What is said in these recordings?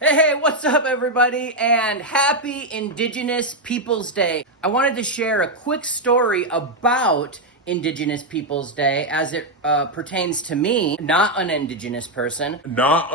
Hey, what's up everybody, and happy Indigenous Peoples Day. I wanted to share a quick story about Indigenous Peoples Day as it pertains to me, not an Indigenous person. I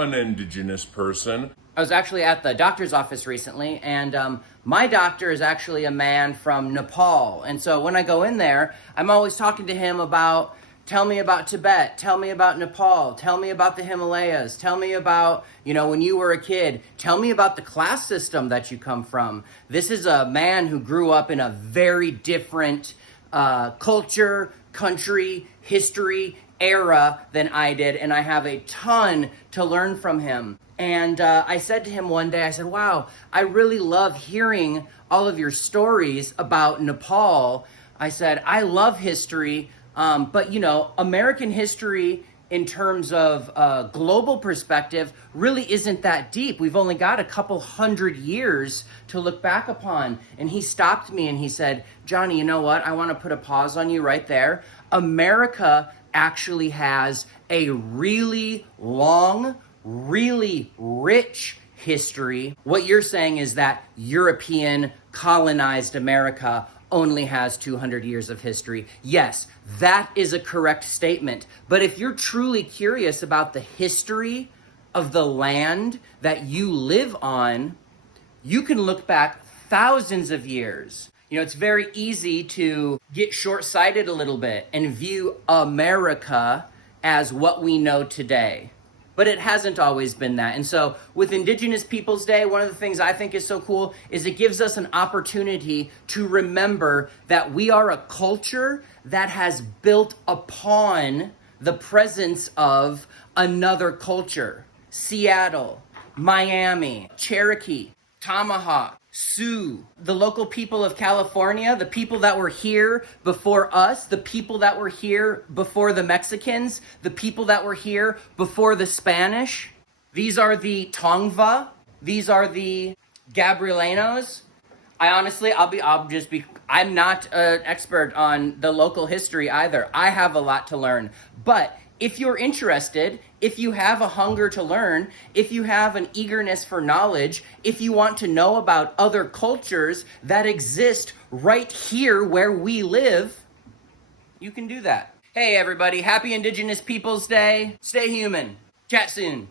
was actually at the doctor's office recently, and my doctor is actually a man from Nepal. And so when I go in there, I'm always talking to him about, tell me about Tibet, tell me about Nepal, tell me about the Himalayas, tell me about, when you were a kid, tell me about the class system that you come from. This is a man who grew up in a very different culture, country, history, era than I did, and I have a ton to learn from him. And I said to him one day, I said, wow, I really love hearing all of your stories about Nepal. I said, I love history, but American history in terms of global perspective really isn't that deep. We've only got a couple hundred years to look back upon. And he stopped me and he said, Johnny, you know what? I want to put a pause on you right there. America actually has a really long, really rich history. What you're saying is that European colonized America only has 200 years of history. Yes, that is a correct statement. But if you're truly curious about the history of the land that you live on, you can look back thousands of years. It's very easy to get short-sighted a little bit and view America as what we know today. But it hasn't always been that. And so with Indigenous Peoples Day, one of the things I think is so cool is it gives us an opportunity to remember that we are a culture that has built upon the presence of another culture. Seattle, Miami, Cherokee, Tomahawk, Sioux, the local people of California, the people that were here before us, the people that were here before the Mexicans, the people that were here before the Spanish. These are the Tongva. These are the Gabrielanos. I'm not an expert on the local history either. I have a lot to learn. But if you're interested, if you have a hunger to learn, if you have an eagerness for knowledge, if you want to know about other cultures that exist right here where we live, you can do that. Hey everybody, happy Indigenous Peoples Day. Stay human. Chat soon.